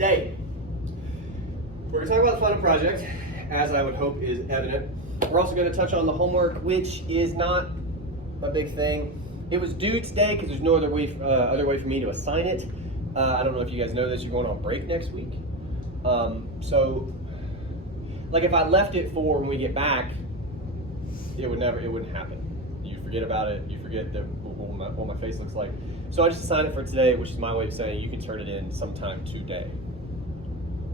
Today, we're going to talk about the final project, as I would hope is evident. We're also going to touch on the homework, which is not a big thing. It was due today because there's no other way for me to assign it. I don't know if you guys know this, you're going on break next week. So, like if I left it for when we get back, it wouldn't happen. You forget about it, you forget what my face looks like. So I just assigned it for today, which is my way of saying you can turn it in sometime today.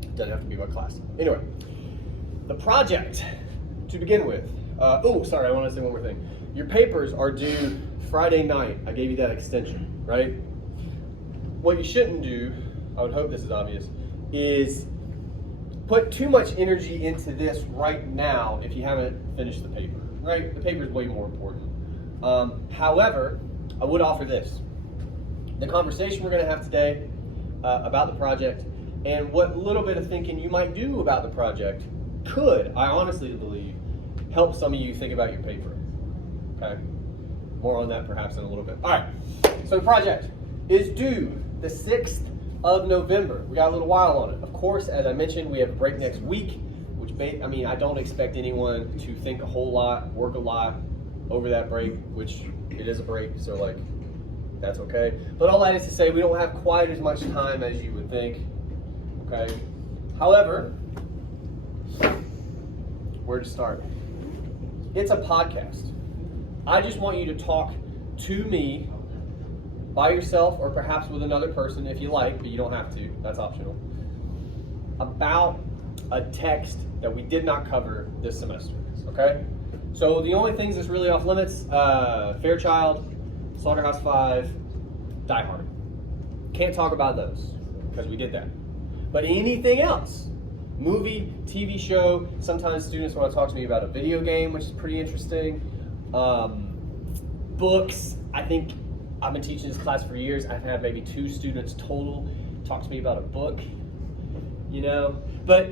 It doesn't have to be what class. Anyway, the project, to begin with. Sorry, I want to say one more thing. Your papers are due Friday night. I gave you that extension, right? What you shouldn't do, I would hope this is obvious, is put too much energy into this right now if you haven't finished the paper, right? The paper is way more important. However, I would offer this. The conversation we're going to have today about the project and what little bit of thinking you might do about the project could, I honestly believe, help some of you think about your paper. Okay? More on that perhaps in a little bit. All right, so the project is due the 6th of November. We got a little while on it. Of course, as I mentioned, we have a break next week, which I don't expect anyone to think a whole lot, work a lot over that break, which it is a break, so like, that's okay. But all that is to say, we don't have quite as much time as you would think, okay? However, where to start? It's a podcast. I just want you to talk to me by yourself or perhaps with another person if you like, but you don't have to, that's optional, about a text that we did not cover this semester, okay? So the only things that's really off limits, Fairchild, Slaughterhouse-Five, Die Hard. Can't talk about those because we did that. But anything else, movie, TV show, sometimes students want to talk to me about a video game, which is pretty interesting. Books, I think I've been teaching this class for years. I've had maybe 2 students total talk to me about a book, you know. But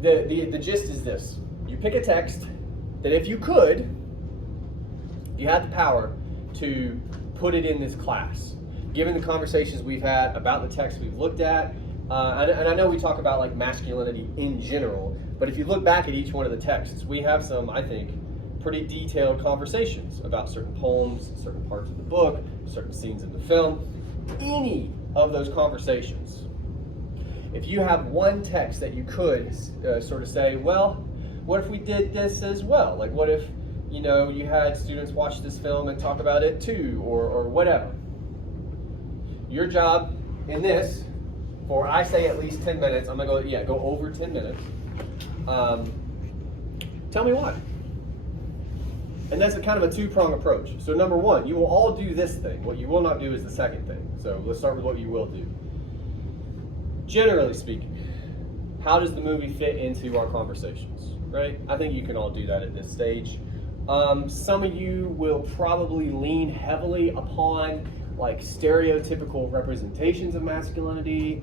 the gist is this. You pick a text that if you could, you had the power to put it in this class. Given the conversations we've had about the text we've looked at, and I know we talk about like masculinity in general, but if you look back at each one of the texts, we have some, I think, pretty detailed conversations about certain poems, certain parts of the book, certain scenes in the film. Any of those conversations, if you have one text that you could sort of say, well, what if we did this as well? Like what if, you know, you had students watch this film and talk about it too, or whatever. Your job in this, for I say at least 10 minutes, I'm gonna go over 10 minutes. Tell me why. And that's a kind of a 2-prong approach. So number 1, you will all do this thing. What you will not do is the second thing. So let's start with what you will do. Generally speaking, how does the movie fit into our conversations, right? I think you can all do that at this stage. Some of you will probably lean heavily upon like stereotypical representations of masculinity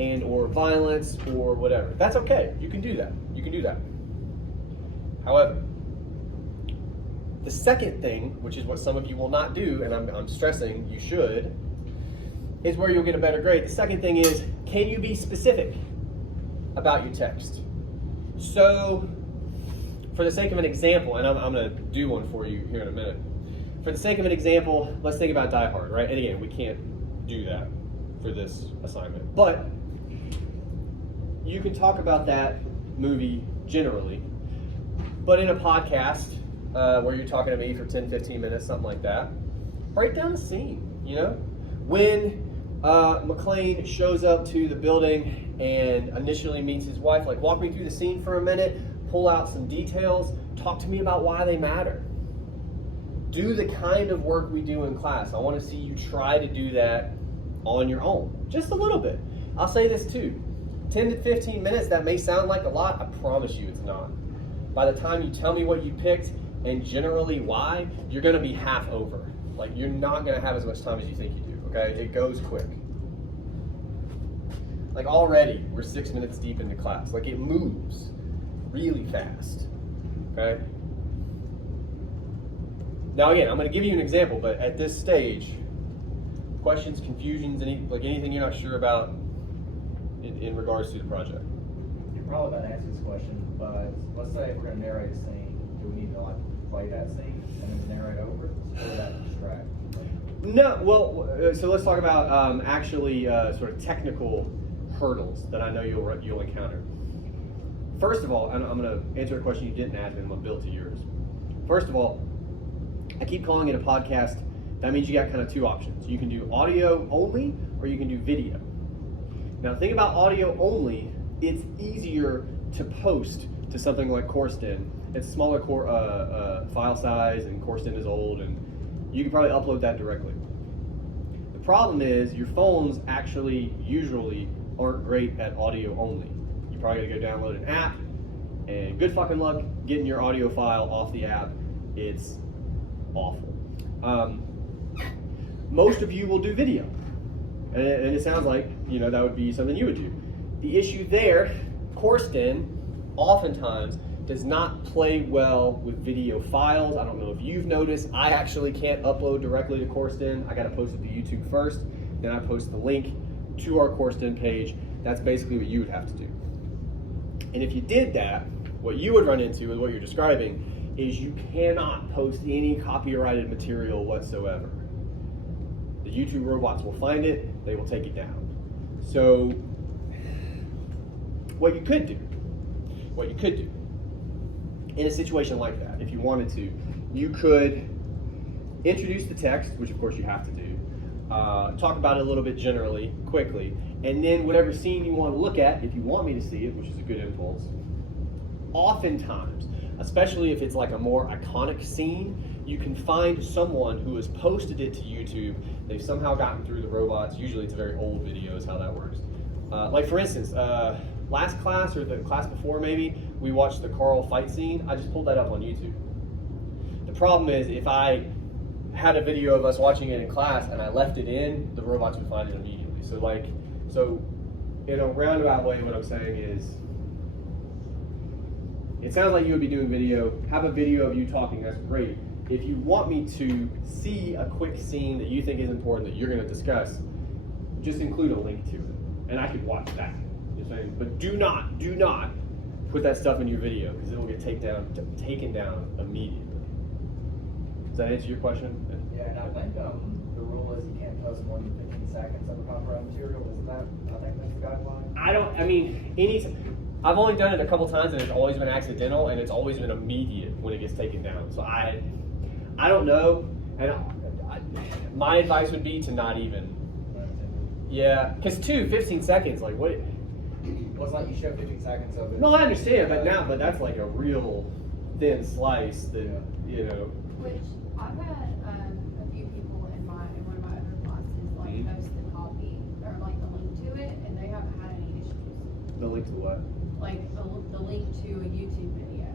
and or violence or whatever. That's okay. You can do that. You can do that. However, the second thing, which is what some of you will not do, and I'm stressing you should, is where you'll get a better grade. The second thing is, can you be specific about your text? So, for the sake of an example, and I'm going to do one for you here in a minute. For the sake of an example, let's think about Die Hard, right? And again, we can't do that for this assignment. But you can talk about that movie generally. But in a podcast, where you're talking to me for 10, 15 minutes, something like that, break down the scene, you know? When McClane shows up to the building and initially meets his wife, like walk me through the scene for a minute, pull out some details, talk to me about why they matter. Do the kind of work we do in class. I want to see you try to do that on your own, just a little bit. I'll say this too, 10 to 15 minutes, that may sound like a lot, I promise you it's not. By the time you tell me what you picked and generally why, you're going to be half over. Like you're not going to have as much time as you think you do, okay? It goes quick. Like already, we're 6 minutes deep into class. Like it moves really fast, okay? Now again, I'm going to give you an example, but at this stage, questions, confusions, anything you're not sure about, in regards to the project. You're probably about to answer this question, but let's say if we're going to narrate a scene, do we need to like play that scene and then narrate over it, or would that distract? No, well, so let's talk about actually sort of technical hurdles that I know you'll encounter. First of all, and I'm going to answer a question you didn't ask, and I'm going to build to yours. First of all, I keep calling it a podcast. That means you got kind of two options. You can do audio only, or you can do video. Now, the thing about audio only, it's easier to post to something like CoreSten. It's a smaller file size, and CoreSten is old, and you can probably upload that directly. The problem is your phones actually usually aren't great at audio only. You're probably gonna go download an app, and good fucking luck getting your audio file off the app. It's awful. Most of you will do video, and it sounds like that would be something you would do. The issue there, CoreSten oftentimes does not play well with video files. I don't know if you've noticed, I actually can't upload directly to CoreSten. I gotta post it to YouTube first, then I post the link to our CoreSten page. That's basically what you would have to do. And if you did that, what you would run into with what you're describing is you cannot post any copyrighted material whatsoever. The YouTube robots will find it, they will take it down. So what you could do in a situation like that, if you wanted to, you could introduce the text, which of course you have to do, talk about it a little bit generally, quickly, and then whatever scene you want to look at, if you want me to see it, which is a good impulse, oftentimes, especially if it's like a more iconic scene, you can find someone who has posted it to YouTube. They've somehow gotten through the robots. Usually it's a very old video is how that works. Like for instance, last class or the class before maybe, we watched the Carl fight scene. I just pulled that up on YouTube. The problem is if I had a video of us watching it in class and I left it in, the robots would find it immediately. So in a roundabout way, what I'm saying is, it sounds like you would be doing video. Have a video of you talking, that's great. If you want me to see a quick scene that you think is important that you're going to discuss, just include a link to it, and I could watch that. Just saying. But do not put that stuff in your video because it will get taken down immediately. Does that answer your question? Yeah, and I think the rule is you can't post more than 15 seconds of a copyright material. Isn't that? I think that's the guideline. I've only done it a couple times and it's always been accidental and it's always been immediate when it gets taken down. So I don't know, and my advice would be to not even. Yeah, because 15 seconds, like what? Well, it's like you show 15 seconds of it. No, I understand, but that's like a real thin slice that Which I've had a few people in one of my other classes post the copy or like the link to it, and they haven't had any issues. The link to what? Like the link to a YouTube video,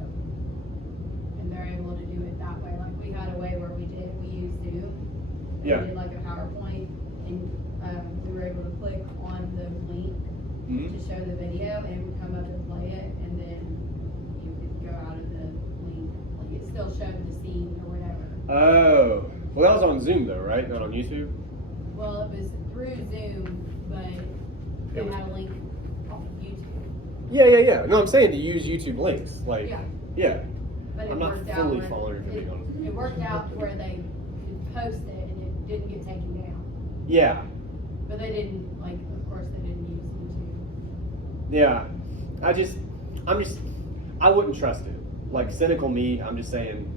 and they're able to do it that way. Like we had a way where we used Zoom. And Yeah. we did like a PowerPoint, and we were able to click on the link to show the video, and it would come up and play it, and then you could go out of the link. Like it still showed the scene or whatever. Oh, well, that was on Zoom though, right? Not on YouTube. Well, it was through Zoom, but they had a link off of YouTube. Yeah. No, I'm saying to use YouTube links, like yeah. But I'm not fully following everything on it. It worked out to where they could post it and it didn't get taken down. Yeah. But they didn't, of course they didn't use YouTube. Yeah. I wouldn't trust it. Like cynical me, I'm just saying,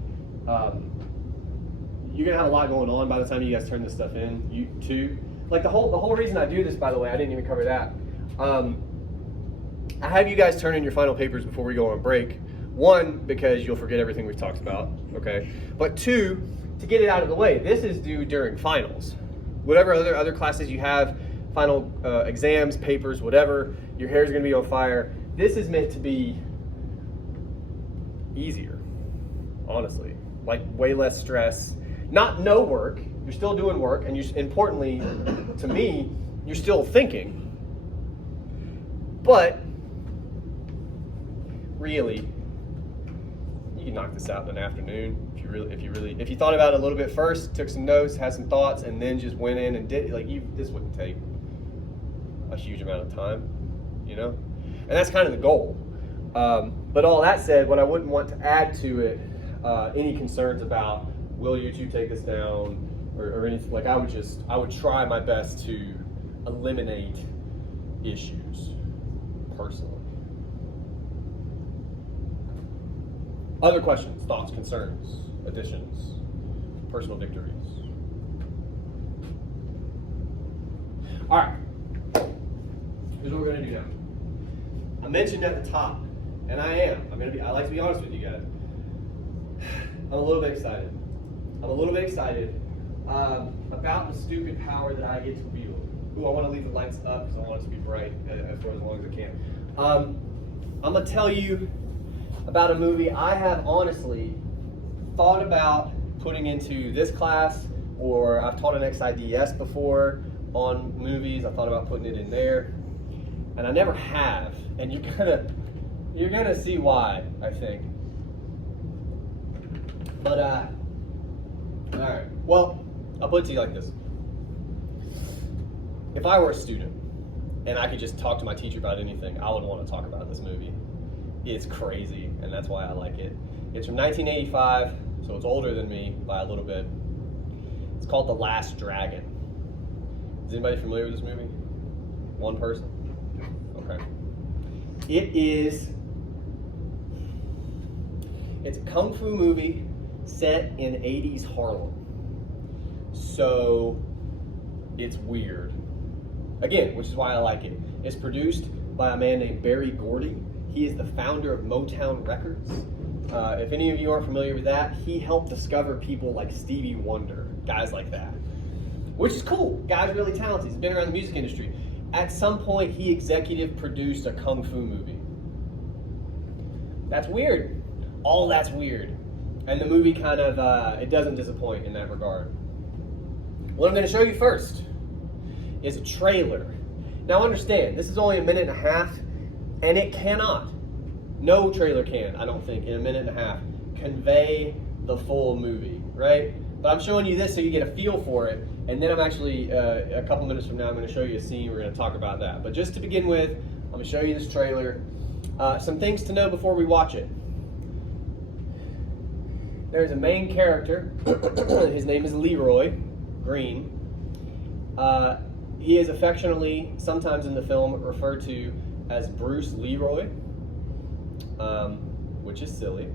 you're gonna have a lot going on by the time you guys turn this stuff in. You too. Like the whole reason I do this, by the way, I didn't even cover that. I have you guys turn in your final papers before we go on break. One, because you'll forget everything we've talked about, okay? But two, to get it out of the way. This is due during finals. Whatever other classes you have, final exams, papers, whatever, your hair's gonna be on fire. This is meant to be easier, honestly. Like way less stress. Not no work, you're still doing work, and importantly, to me, you're still thinking. But really, you can knock this out in an afternoon if you thought about it a little bit first, took some notes, had some thoughts, and then just went in and did it. This wouldn't take a huge amount of time. you know? And that's kind of the goal. But all that said, what I wouldn't want to add to it, any concerns about will YouTube take this down or anything, like I would try my best to eliminate issues personally. Other questions, thoughts, concerns, additions, personal victories? All right, here's what we're gonna do now. I mentioned at the top, and I like to be honest with you guys. I'm a little bit excited. About the stupid power that I get to wield. Ooh, I want to leave the lights up because I want it to be bright for as long as I can. I'm gonna tell you about a movie I have honestly thought about putting into this class, or I've taught an XIDS before on movies. I thought about putting it in there, and I never have. And you're gonna see why, I think. But all right. Well, I'll put it to you like this: if I were a student and I could just talk to my teacher about anything, I would want to talk about this movie. It's crazy, and that's why I like it. It's from 1985, so it's older than me by a little bit. It's called The Last Dragon. Is anybody familiar with this movie? One person? Okay. It's a kung fu movie set in 80s Harlem. So it's weird. Again, which is why I like it. It's produced by a man named Berry Gordy. He is the founder of Motown Records. If any of you aren't familiar with that, he helped discover people like Stevie Wonder, guys like that. Which is cool. Guy's really talented. He's been around the music industry. At some point, he executive produced a kung fu movie. That's weird. All that's weird. And the movie kind of, it doesn't disappoint in that regard. What I'm going to show you first is a trailer. Now understand, this is only a minute and a half, and it cannot, no trailer can, I don't think, in a minute and a half, convey the full movie, right? But I'm showing you this so you get a feel for it, and then I'm actually, a couple minutes from now, I'm going to show you a scene, we're going to talk about that. But just to begin with, I'm going to show you this trailer. Some things to know before we watch it. There's a main character, his name is Leroy Green. He is affectionately, sometimes in the film, referred to as Bruce Leroy, which is silly.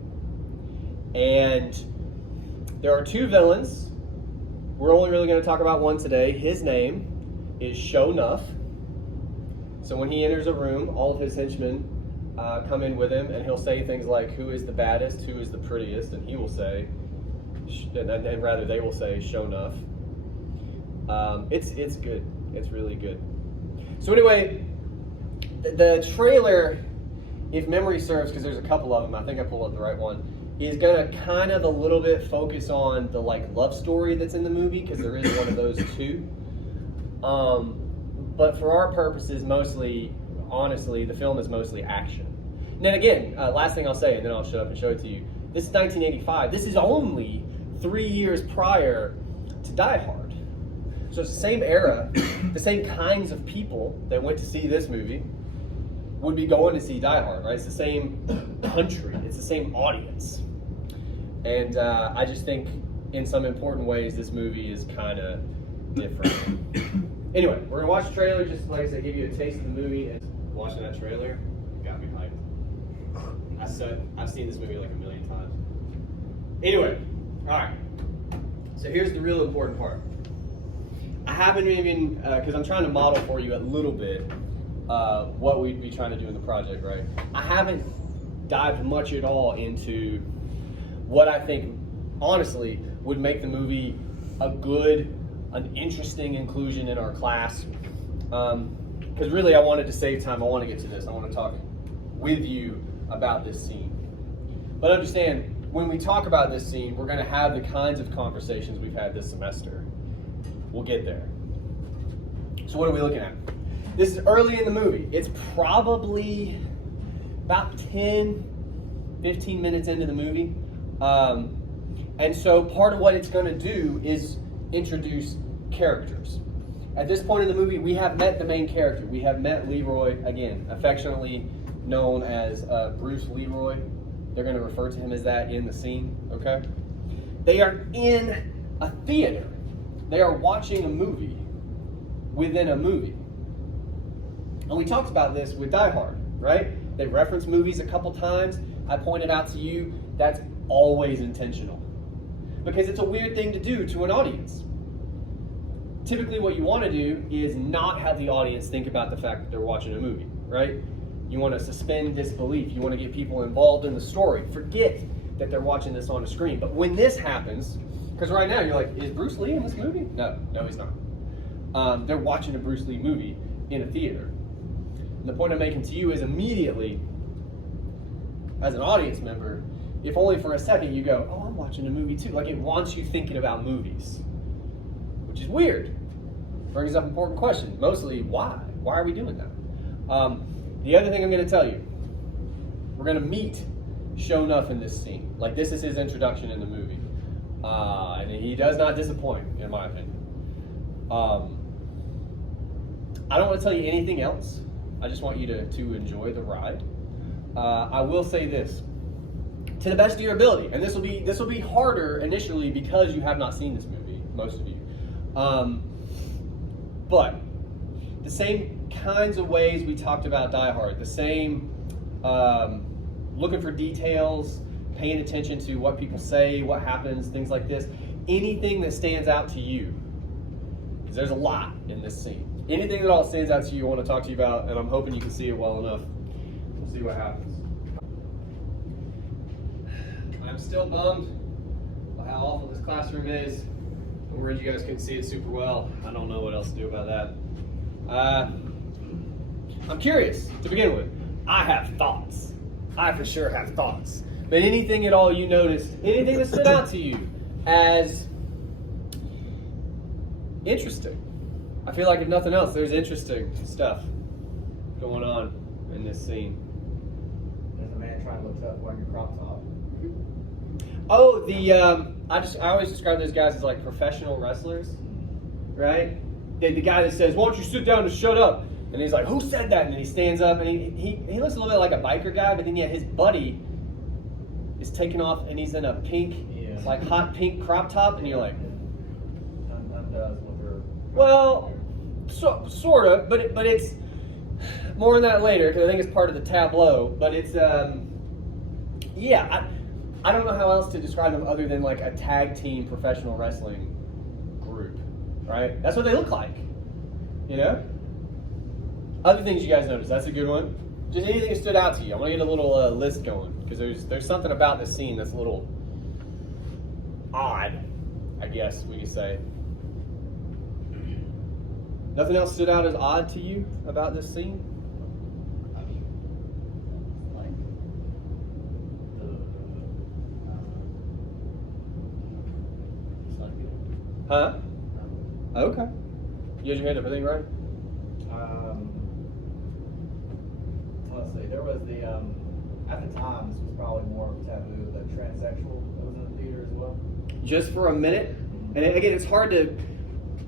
And there are two villains. We're only really going to talk about one today. His name is Sho'nuff. So when he enters a room, all of his henchmen come in with him, and he'll say things like, "Who is the baddest? Who is the prettiest?" And he will say, and rather they will say, "Sho'nuff." It's good. It's really good. So anyway, the trailer, if memory serves, because there's a couple of them, I think I pulled up the right one, is gonna kind of a little bit focus on the love story that's in the movie, because there is one of those too. But for our purposes, mostly, honestly, the film is mostly action. And then again, last thing I'll say, and then I'll shut up and show it to you. This is 1985. This is only 3 years prior to Die Hard. So it's the same era, the same kinds of people that went to see this movie would be going to see Die Hard, right? It's the same country, it's the same audience. And I just think in some important ways this movie is kind of different. Anyway, we're gonna watch the trailer just like I said, give you a taste of the movie. And watching that trailer got me hyped. I've seen this movie like a million times. Anyway, all right. So here's the real important part. I haven't even, because I'm trying to model for you a little bit what we'd be trying to do in the project, right? I haven't dived much at all into what I think, honestly, would make the movie an interesting inclusion in our class. Because really I wanted to save time. I want to get to this. I want to talk with you about this scene. But understand, when we talk about this scene, we're going to have the kinds of conversations we've had this semester. We'll get there. So what are we looking at? This is early in the movie. It's probably about 10, 15 minutes into the movie. And so part of what it's going to do is introduce characters. At this point in the movie, we have met the main character. We have met Leroy, again, affectionately known as Bruce Leroy. They're going to refer to him as that in the scene, okay? They are in a theater. They are watching a movie within a movie. And we talked about this with Die Hard, right? They referenced movies a couple times. I pointed out to you that's always intentional because it's a weird thing to do to an audience. Typically what you want to do is not have the audience think about the fact that they're watching a movie, right? You want to suspend disbelief. You want to get people involved in the story. Forget that they're watching this on a screen. But when this happens, because right now you're like, is Bruce Lee in this movie? No, he's not. They're watching a Bruce Lee movie in a theater. And the point I'm making to you is immediately, as an audience member, if only for a second you go, oh, I'm watching a movie too. Like it wants you thinking about movies, which is weird. Brings up important questions. Mostly, why? Why are we doing that? The other thing I'm going to tell you, we're going to meet Sho'nuff in this scene. Like this is his introduction in the movie. And he does not disappoint, in my opinion. I don't want to tell you anything else. I just want you to enjoy the ride. I will say this, to the best of your ability, and this will be harder initially because you have not seen this movie, most of you. But the same kinds of ways we talked about Die Hard, the same looking for details, paying attention to what people say, what happens, things like this. Anything that stands out to you, because there's a lot in this scene. Anything that all stands out to you, I want to talk to you about, and I'm hoping you can see it well enough. We'll see what happens. I'm still bummed by how awful this classroom is. I'm worried you guys couldn't see it super well. I don't know what else to do about that. I'm curious, to begin with. I have thoughts. I for sure have thoughts. But anything at all you noticed, anything that stood out to you as interesting? I feel like if nothing else, there's interesting stuff going on in this scene. There's a man trying to look tough wearing a crop top. Oh, I always describe those guys as like professional wrestlers, right? The guy that says, "Why don't you sit down and shut up?" And he's like, "Who said that?" And then he stands up and he looks a little bit like a biker guy, but then yet his buddy is taking off and he's in a pink, like hot pink crop top, and you're like, Undoes what they're. well, sort of, but it's more on that later because I think it's part of the tableau. But it's yeah, I don't know how else to describe them other than like a tag team professional wrestling group, right? That's what they look like, you know? Other things you guys notice, that's a good one. Just anything that stood out to you. I want to get a little list going because there's something about this scene that's a little odd, I guess we could say. Nothing else stood out as odd to you about this scene? Huh? Okay. You had your hand up, everything right? Let's see. There was the at the time this was probably more of a taboo. The transsexual that was in the theater as well. Just for a minute, and again, it's hard to.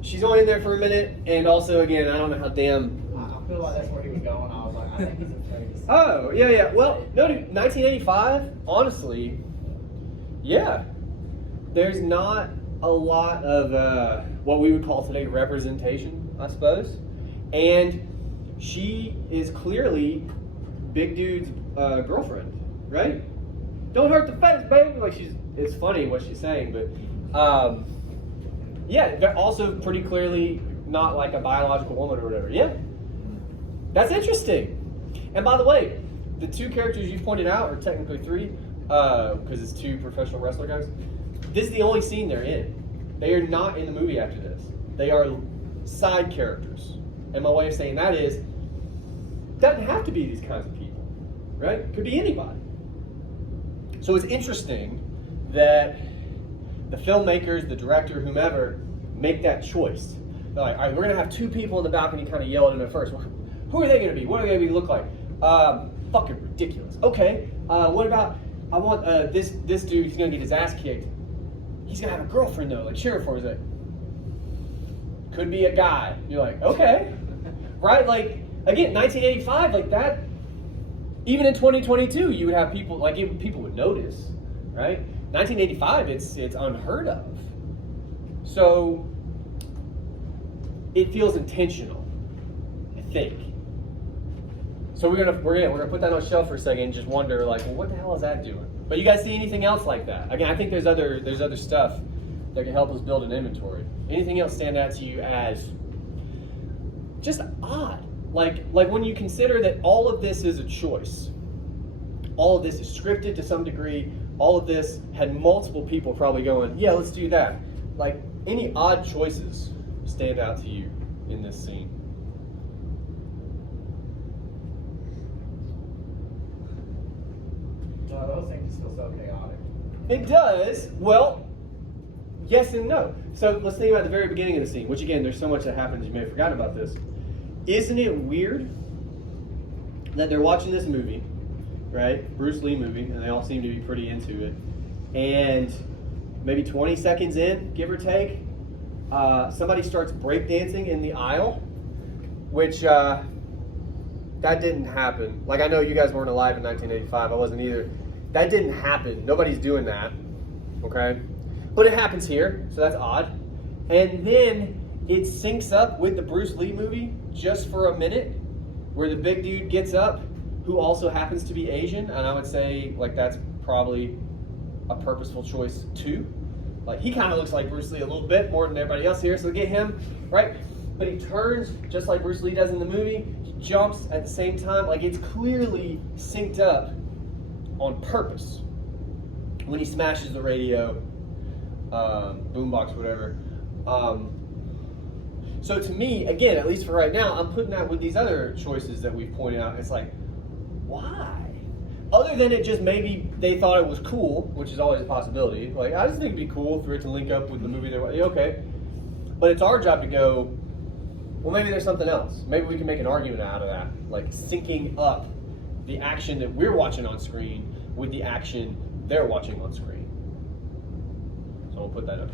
She's only in there for a minute, and also again, I don't know how damn. I feel like that's where he was going. I was like, I think he's afraid to see. Oh yeah. Well, no, dude, 1985. Honestly, yeah. There's not a lot of what we would call today representation, I suppose, and she is clearly Big Dude's girlfriend, right? Don't hurt the face, baby. Like it's funny what she's saying, but yeah, they're also pretty clearly not like a biological woman or whatever. Yeah, that's interesting. And by the way, the two characters you pointed out, or technically three, because it's two professional wrestler guys. This is the only scene they're in. They are not in the movie after this. They are side characters. And my way of saying that is, doesn't have to be these kinds of people, right? Could be anybody. So it's interesting that the filmmakers, the director, whomever, make that choice. They're like, all right, we're going to have two people in the balcony kind of yell at them at first. Who are they going to be? What are they going to look like? Fucking ridiculous. Okay, what about, I want this dude, he's going to get his ass kicked. He's going to have a girlfriend, though, like cheering for him. Could be a guy. You're like, okay. Right? Like, again, 1985, like that, even in 2022, you would have people, like, people would notice, right? 1985, it's unheard of. So, it feels intentional, I think. So we're gonna put that on the shelf for a second and just wonder, like, well, what the hell is that doing? But you guys see anything else like that? Again, I think there's other stuff that can help us build an inventory. Anything else stand out to you as just odd? Like when you consider that all of this is a choice, all of this is scripted to some degree, all of this had multiple people probably going, yeah, let's do that. Like, any odd choices stand out to you in this scene? No, those things just feel so chaotic. It does. Well, yes and no. So let's think about the very beginning of the scene, which again, there's so much that happens, you may have forgotten about this. Isn't it weird that they're watching this movie, right? Bruce Lee movie, and they all seem to be pretty into it. And maybe 20 seconds in, give or take, somebody starts breakdancing in the aisle, which that didn't happen. Like, I know you guys weren't alive in 1985, I wasn't either. That didn't happen. Nobody's doing that, okay? But it happens here, so that's odd. And then it syncs up with the Bruce Lee movie just for a minute, where the big dude gets up, who also happens to be Asian, and I would say, like, that's probably a purposeful choice too. Like, he kind of looks like Bruce Lee a little bit more than everybody else here, so get him, right? But he turns just like Bruce Lee does in the movie. He jumps at the same time. Like, it's clearly synced up on purpose. When he smashes the radio, boombox, whatever. So to me, again, at least for right now, I'm putting that with these other choices that we've pointed out. It's like, why? Other than it just maybe they thought it was cool, which is always a possibility. Like, I just think it'd be cool for it to link up with the movie they're watching. Okay. But it's our job to go, well, maybe there's something else. Maybe we can make an argument out of that. Like, syncing up the action that we're watching on screen with the action they're watching on screen. So we'll put that up.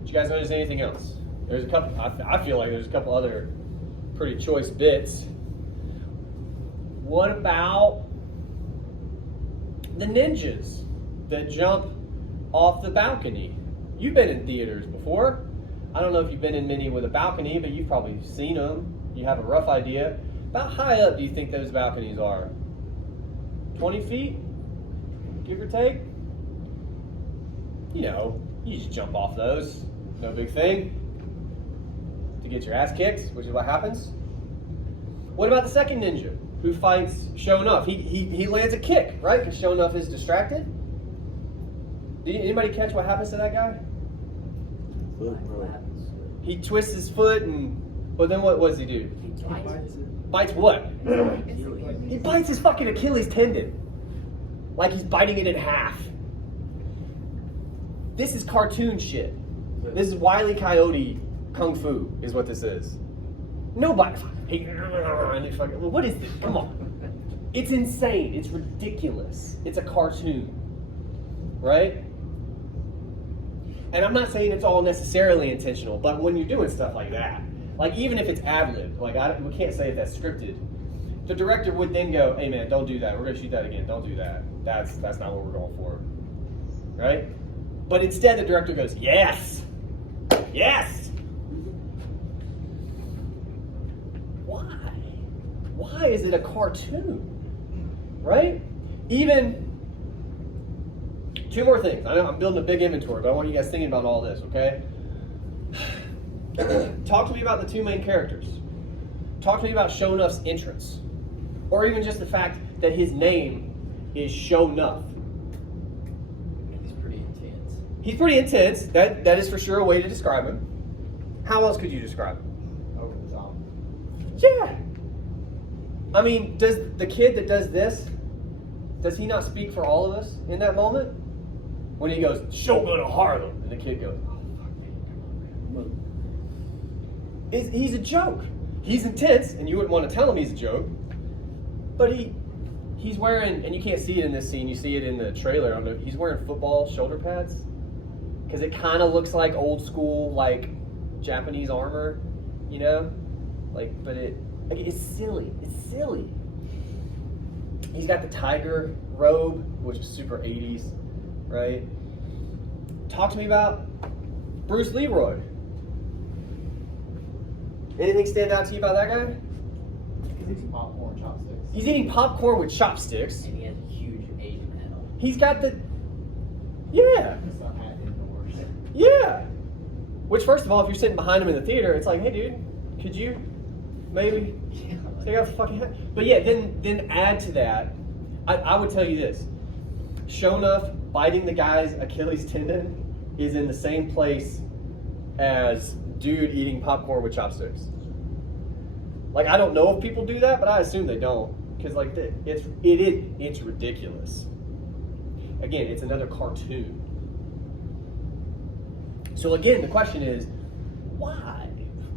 Did you guys notice anything else? There's a couple, I feel like there's a couple other pretty choice bits. What about the ninjas that jump off the balcony? You've been in theaters before. I don't know if you've been in many with a balcony, but you've probably seen them. You have a rough idea. About how high up do you think those balconies are? 20 feet? Give or take? You know, you just jump off those. No big thing. To get your ass kicked, which is what happens. What about the second ninja who fights Sho'nuff? He lands a kick, right? Because Sho'nuff is distracted. Did anybody catch what happens to that guy? He twists his foot, but then what does he do? Bites what? He bites his fucking Achilles tendon. Like he's biting it in half. This is cartoon shit. This is Wile E. Coyote Kung Fu is what this is. Nobody. What is this? Come on. It's insane. It's ridiculous. It's a cartoon. Right? And I'm not saying it's all necessarily intentional, but when you're doing stuff like that, like even if it's ad-lib, like we can't say if that's scripted, the director would then go, hey man, don't do that. We're going to shoot that again. Don't do that. That's not what we're going for. Right? But instead the director goes, yes! Yes! Why? Why is it a cartoon? Right? Even, two more things. I know I'm building a big inventory, but I want you guys thinking about all this, okay? Talk to me about the two main characters. Talk to me about Sho'nuff's entrance. Or even just the fact that his name is Sho'nuff. He's pretty intense. He's pretty intense. That is for sure a way to describe him. How else could you describe him? Over the top. Yeah. I mean, does the kid that does this, does he not speak for all of us in that moment? When he goes, Shogun of Harlem, and the kid goes, oh, fuck me, come on. He's a joke. He's intense, and you wouldn't want to tell him he's a joke. But he's wearing, and you can't see it in this scene, you see it in the trailer, I don't know, he's wearing football shoulder pads. Because it kind of looks like old school, like, Japanese armor, you know? Like, but it's silly. It's silly. He's got the tiger robe, which is super 80s, right? Talk to me about Bruce Leroy. Anything stand out to you about that guy? He's eating popcorn chopsticks. He's eating popcorn with chopsticks. And he has a huge Asian head on. He's got the, yeah, It's not hat indoors. yeah. Which, first of all, if you're sitting behind him in the theater, it's like, hey, dude, could you maybe take off the fucking head? But yeah, then add to that, I would tell you this. Shonuff biting the guy's Achilles tendon is in the same place as dude eating popcorn with chopsticks. Like, I don't know if people do that, but I assume they don't. Because, like, it's ridiculous. Again, it's another cartoon. So again, the question is, why?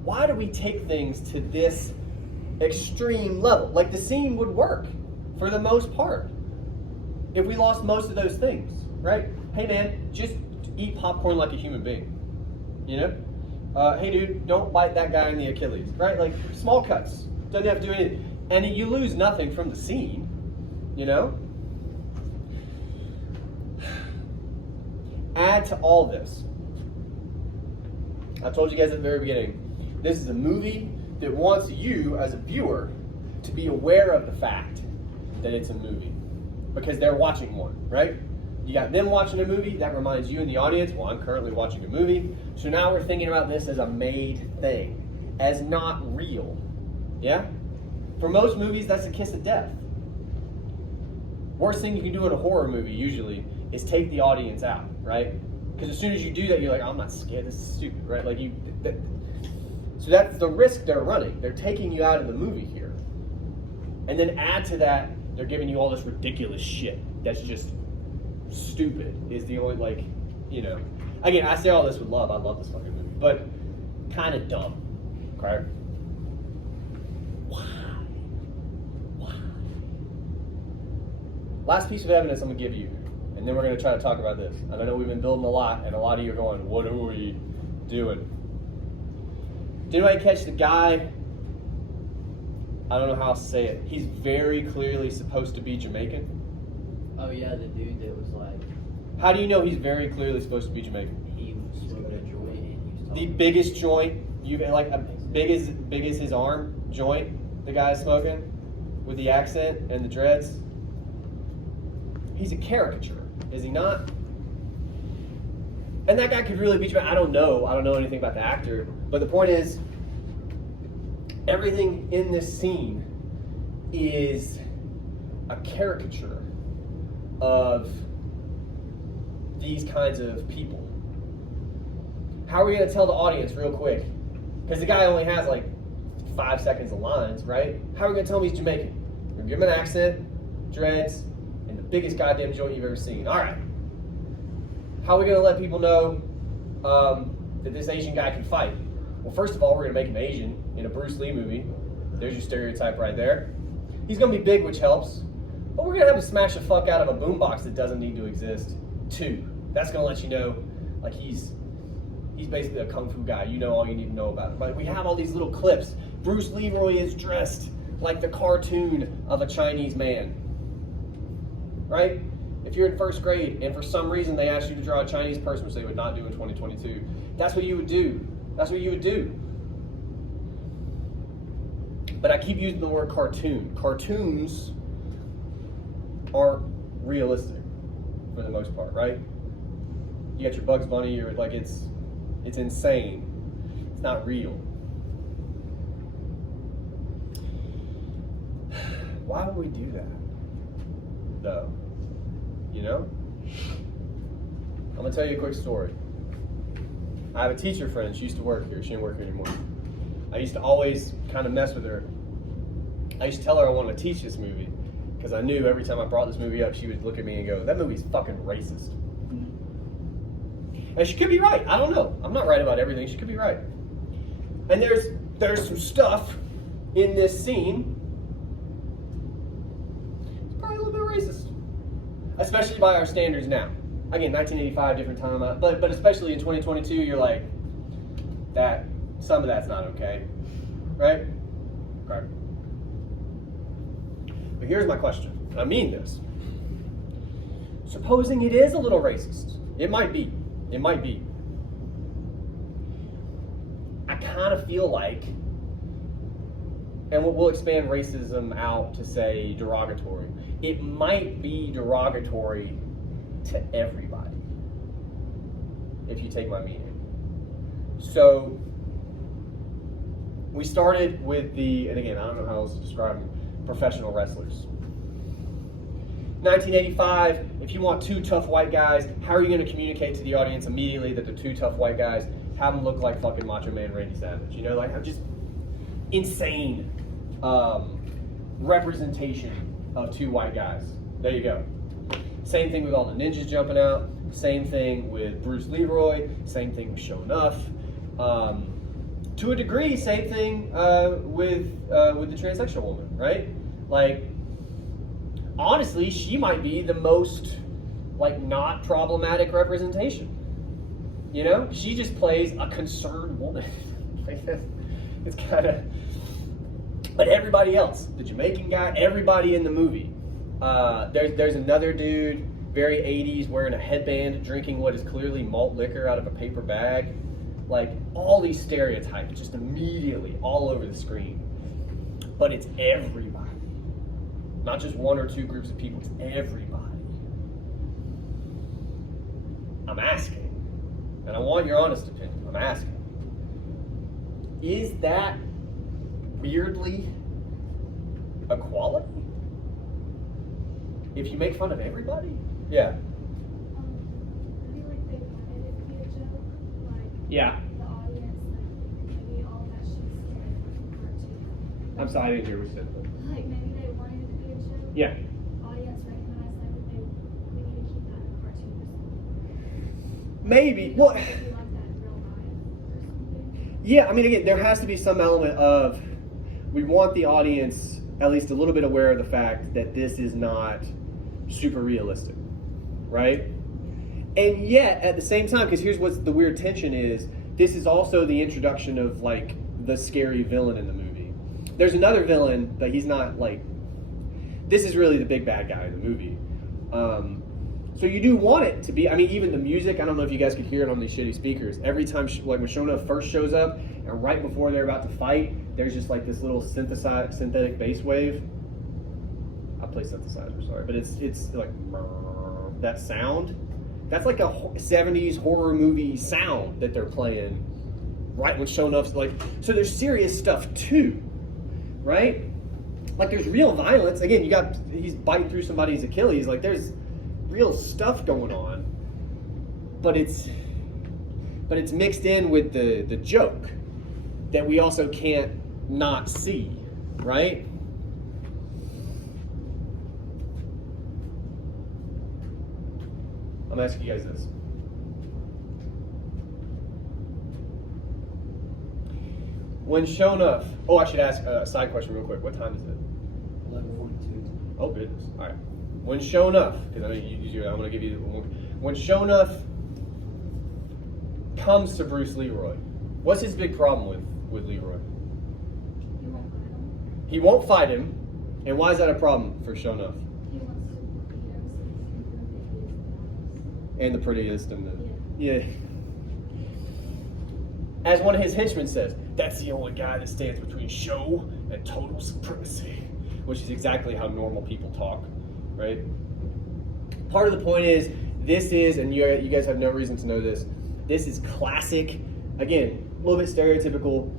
Why do we take things to this extreme level? Like, the scene would work for the most part if we lost most of those things, right? Hey man, just eat popcorn like a human being, you know? Hey dude, don't bite that guy in the Achilles, right? Like, small cuts, doesn't have to do anything. And you lose nothing from the scene, you know? Add to all this, I told you guys at the very beginning, this is a movie that wants you as a viewer to be aware of the fact that it's a movie, because they're watching one, right? You got them watching a movie, that reminds you in the audience, well, I'm currently watching a movie, so now we're thinking about this as a made thing, as not real, yeah? For most movies, that's a kiss of death. Worst thing you can do in a horror movie, usually, is take the audience out, right? Because as soon as you do that, you're like, oh, I'm not scared, this is stupid, right? Like, so that's the risk they're running. They're taking you out of the movie here. And then add to that, they're giving you all this ridiculous shit that's just stupid, is the only, like, you know. Again, I say all this with love. I love this fucking movie. But kind of dumb, okay? Why? Last piece of evidence I'm going to give you, and then we're going to try to talk about this. And I know we've been building a lot, and a lot of you are going, what are we doing? Did anybody catch the guy? I don't know how to say it. He's very clearly supposed to be Jamaican. Oh yeah, the dude that was like, How do you know he's very clearly supposed to be Jamaican? he was smoking a joint and he was The talking. biggest joint, like big as his arm joint, the guy's smoking, with the accent and the dreads. He's a caricature, is he not? And that guy could really be Jamaican. I don't know anything about the actor, but the point is, everything in this scene is a caricature of these kinds of people. How are we going to tell the audience real quick? Because the guy only has like 5 seconds of lines, right? How are we going to tell him he's Jamaican? We're going to give him an accent, dreads, and the biggest goddamn joint you've ever seen. All right. How are we going to let people know that this Asian guy can fight? Well, first of all, we're going to make him Asian in a Bruce Lee movie. There's your stereotype right there. He's going to be big, which helps. But we're going to have to smash the fuck out of a boombox that doesn't need to exist, too. That's going to let you know, like, he's basically a kung fu guy. You know all you need to know about him. But we have all these little clips. Bruce Leroy is dressed like the cartoon of a Chinese man. Right? If you're in first grade and for some reason they asked you to draw a Chinese person, which they would not do in 2022, that's what you would do. That's what you would do. But I keep using the word cartoon. Cartoons aren't realistic for the most part, right? You got your Bugs Bunny, you're like, it's insane. It's not real. Why would we do that, though? You know? I'm gonna tell you a quick story. I have a teacher friend, she used to work here, she didn't work here anymore. I used to always kind of mess with her. I used to tell her I wanted to teach this movie, because I knew every time I brought this movie up, she would look at me and go, that movie's fucking racist. And she could be right, I don't know. I'm not right about everything, she could be right. And there's some stuff in this scene, it's probably a little bit racist. Especially by our standards now. Again, 1985, different time, but especially in 2022, you're like, that some of that's not okay, right? Okay. But here's my question, and I mean this. Supposing it is a little racist, it might be. I kind of feel like, and we'll expand racism out to say derogatory. It might be derogatory to everybody, if you take my meaning. So, we started with and again, I don't know how else to describe them, professional wrestlers. 1985, if you want two tough white guys, how are you going to communicate to the audience immediately that they're two tough white guys? Have them look like fucking Macho Man Randy Savage. You know, like I'm just insane representation of two white guys. There you go. Same thing with all the ninjas jumping out. Same thing with Bruce Leroy. Same thing with Show Enough. To a degree, same thing with the transsexual woman, right? Like, honestly, she might be the most like not problematic representation. You know, she just plays a concerned woman. Like, it's kind of. But everybody else, the Jamaican guy, everybody in the movie. There's another dude, very 80s, wearing a headband, drinking what is clearly malt liquor out of a paper bag. Like, all these stereotypes just immediately all over the screen. But it's everybody. Not just one or two groups of people, it's everybody. I'm asking, and I want your honest opinion, I'm asking, is that weirdly equality? If you make fun of everybody? Yeah. I feel like they wanted it to be a joke, like Yeah. the audience, like maybe all that shit's scared of cartoon. I'm sorry, I didn't hear what you said. Like maybe they wanted it to be a joke. Yeah. Audience recognized that, but we need to keep that in a cartoon or something. Maybe. Well, Maybe like that in real life or something. yeah, I mean, again, there has to be some element of we want the audience at least a little bit aware of the fact that this is not super realistic, right? And yet, at the same time, because here's what the weird tension is, this is also the introduction of, like, the scary villain in the movie. There's another villain, but he's not, like, this is really the big bad guy in the movie. So you do want it to be, I mean, even the music, I don't know if you guys could hear it on these shitty speakers. Every time, like, when Shona first shows up, and right before they're about to fight, there's just, like, this little synthetic bass wave. I play synthesizer, sorry, but it's like that sound. That's like a 70s horror movie sound that they're playing right when Shonuf's like. So there's serious stuff too, right? Like there's real violence. Again, he's biting through somebody's Achilles. Like there's real stuff going on, but it's mixed in with the joke that we also can't not see, right? I'm asking you guys this. When Shonuff, I should ask a side question real quick. What time is it? 11:42. Oh goodness. All right. When Shonuff, because I know I'm going to give you one. When Shonuff comes to Bruce Leroy, what's his big problem with Leroy? You won't fight him. He won't fight him, and why is that a problem for Shonuff? He wants to beat him so he can prove that he is the baddest. And the prettiest and the Yeah. As one of his henchmen says, that's the only guy that stands between show and total supremacy, which is exactly how normal people talk, right? Part of the point is, this is, and you guys have no reason to know this, this is classic, again, a little bit stereotypical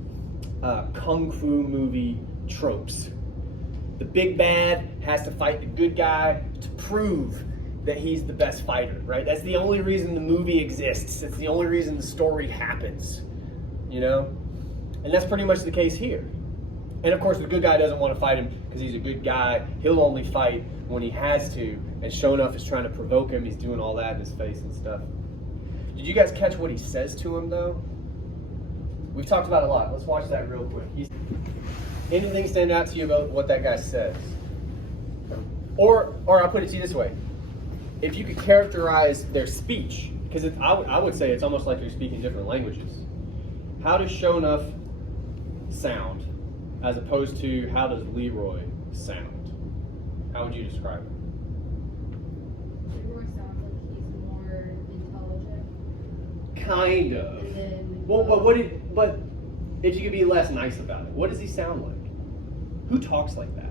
kung fu movie tropes. The big bad has to fight the good guy to prove that he's the best fighter, right? That's the only reason the movie exists. It's the only reason the story happens, you know? And that's pretty much the case here. And of course, the good guy doesn't want to fight him because he's a good guy. He'll only fight when he has to. And Shonuff is trying to provoke him. He's doing all that in his face and stuff. Did you guys catch what he says to him, though? We've talked about it a lot. Let's watch that real quick. Anything stand out to you about what that guy says? Or I'll put it to you this way. If you could characterize their speech, because I would say it's almost like they're speaking different languages. How does Shonuff sound as opposed to how does Leroy sound? How would you describe it? Leroy sounds like he's more intelligent. Kind of. And then Well, but if you could be less nice about it, what does he sound like? Who talks like that?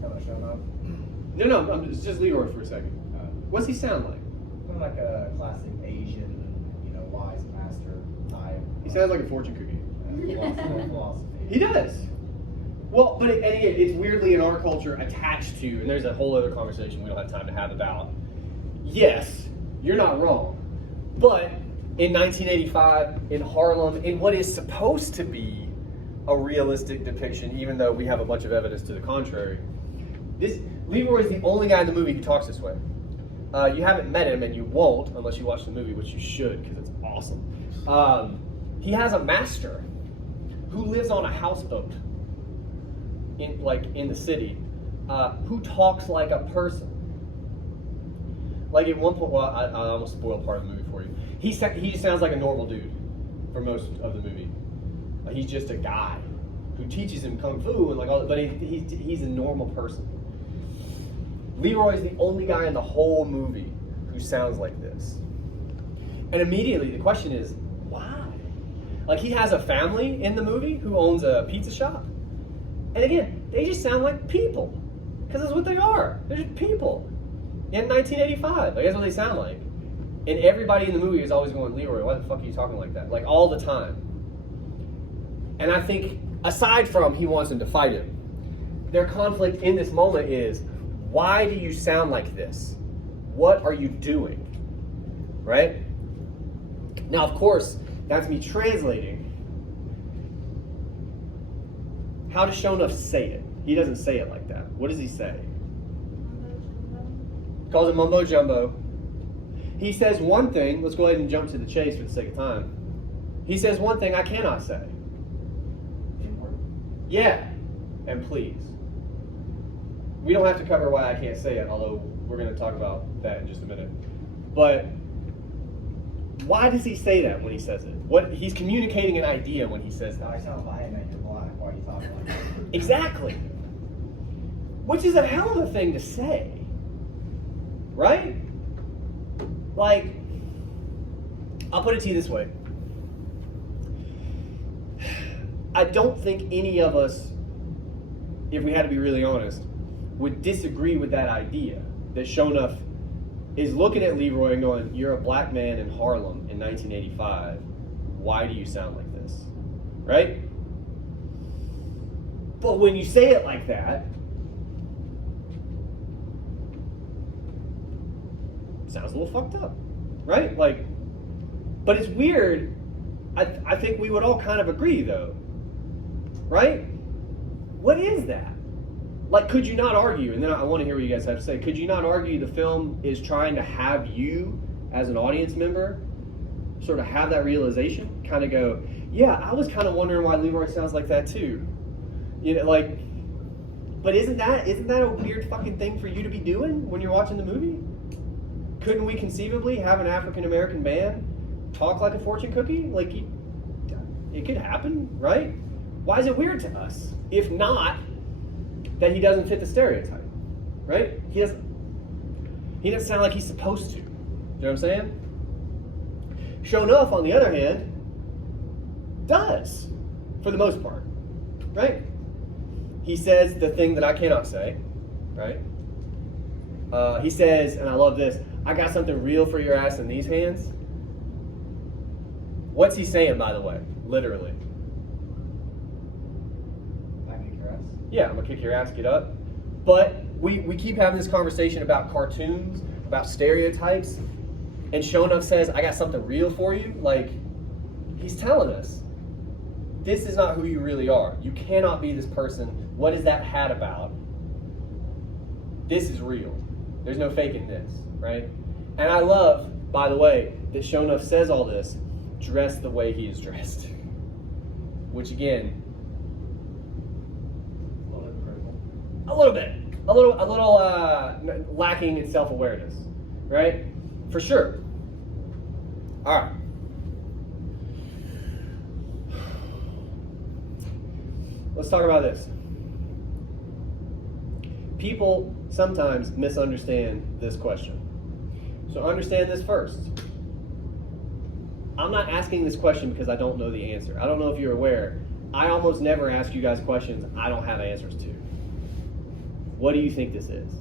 Kind of showing up. No, it's just Leroy for a second. What's he sound like? Kind of like a classic Asian, wise master type. He sounds like a fortune cookie. Philosophy. He does. Well, but and again, it's weirdly in our culture attached to, and there's a whole other conversation we don't have time to have about. Yes, you're not wrong, but in 1985 in Harlem, in what is supposed to be a realistic depiction, even though we have a bunch of evidence to the contrary, this Leroy is the only guy in the movie who talks this way. You haven't met him, and you won't unless you watch the movie, which you should because it's awesome. He has a master who lives on a houseboat in the city, who talks like a person. Like at one point, well, I almost spoiled part of the movie for you. He just sounds like a normal dude for most of the movie. Like he's just a guy who teaches him kung fu and like all, but he's a normal person. Leroy's the only guy in the whole movie who sounds like this. And immediately the question is, why? Like he has a family in the movie who owns a pizza shop. And again, they just sound like people. Because that's what they are. They're just people. In 1985. Like that's what they sound like. And everybody in the movie is always going, Leroy, why the fuck are you talking like that? Like all the time. And I think, aside from he wants him to fight him, their conflict in this moment is, why do you sound like this? What are you doing? Right? Now, of course, that's me translating. How does Shonuff say it? He doesn't say it like that. What does he say? Calls it mumbo jumbo. He says one thing. Let's go ahead and jump to the chase for the sake of time. He says one thing I cannot say. Yeah, and please. We don't have to cover why I can't say it, although we're going to talk about that in just a minute. But why does he say that when he says it? He's communicating an idea when he says I that. sound like, hey man, you're blind. Why are you talking like that? Exactly. Which is a hell of a thing to say. Right? Like, I'll put it to you this way. I don't think any of us, if we had to be really honest, would disagree with that idea that Shonuff is looking at Leroy and going, you're a black man in Harlem in 1985. Why do you sound like this? Right? But when you say it like that, it sounds a little fucked up. Right? Like, but it's weird. I think we would all kind of agree though. Right? What is that? Like, could you not argue, and then I want to hear what you guys have to say, could you not argue the film is trying to have you, as an audience member, sort of have that realization? Kind of go, yeah, I was kind of wondering why Leroy sounds like that too. You know, like, but isn't that a weird fucking thing for you to be doing when you're watching the movie? Couldn't we conceivably have an African-American band talk like a fortune cookie? Like, it could happen, right? Why is it weird to us? If not, that he doesn't fit the stereotype, right? He doesn't sound like he's supposed to. You know what I'm saying? Shonuff, on the other hand, does, for the most part, right? He says the thing that I cannot say, right? He says, and I love this, I got something real for your ass in these hands. What's he saying, by the way? Literally. Yeah, I'm gonna kick your ass, get up. But we keep having this conversation about cartoons, about stereotypes, and Shonuff says, I got something real for you. Like, he's telling us, this is not who you really are. You cannot be this person. What is that hat about? This is real. There's no faking this, right? And I love, by the way, that Shonuff says all this, dressed the way he is dressed. Which again, a little lacking in self-awareness, right? For sure. All right. let's talk about this. People sometimes misunderstand this question. So understand this first. I'm not asking this question because I don't know the answer. I don't know if you're aware. I almost never ask you guys questions I don't have answers to. What do you think this is?